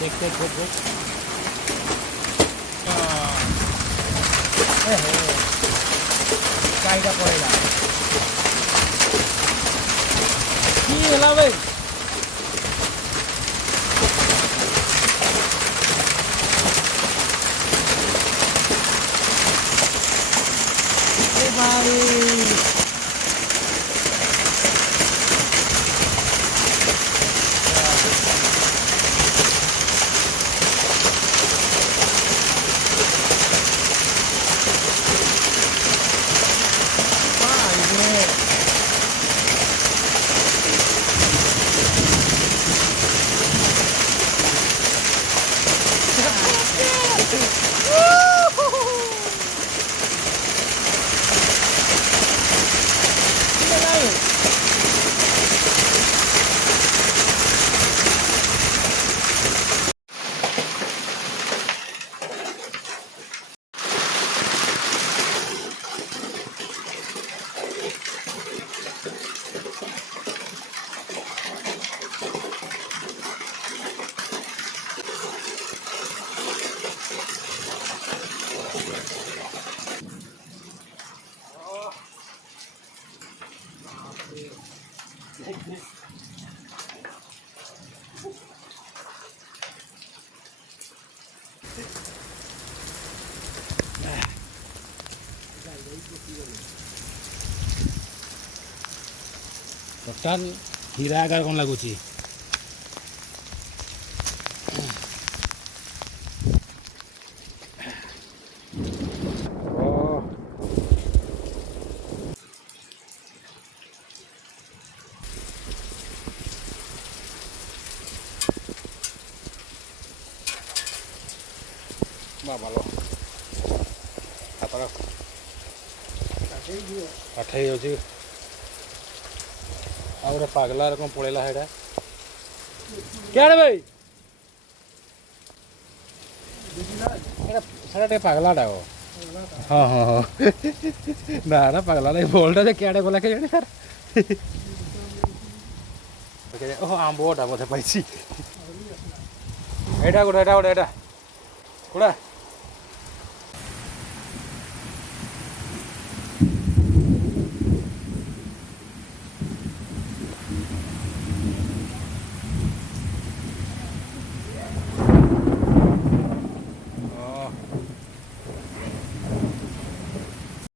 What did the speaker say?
देख देख देख देख चाईटा पड़ेगा কি হলা ভাই ভাই टोटाल हीरा आकार कौन लगुची ভালো কাঠেই ଅଛି ଆଉ ଗୋଟେ ପାଗଲା ରକମ ପଳେଇଲା ସେଇଟା କେଆଡ଼େ ଭାଇ ସେଇଟା ଟିକେ ପାଗଲାଟା ହଁ ହଁ ହଁ ନା ନା ପାଗଲା ନାଇଁ ବଲଟା ଯେ କେଆଡ଼େ ଗଲା କେଜାଣି ସାର୍ ଓହୋ ଆମ୍ବଟା ବୋଧେ ପାଇଛି ଏଇଟା ଗୋଟେ ଏଇଟା କୋଡ଼ା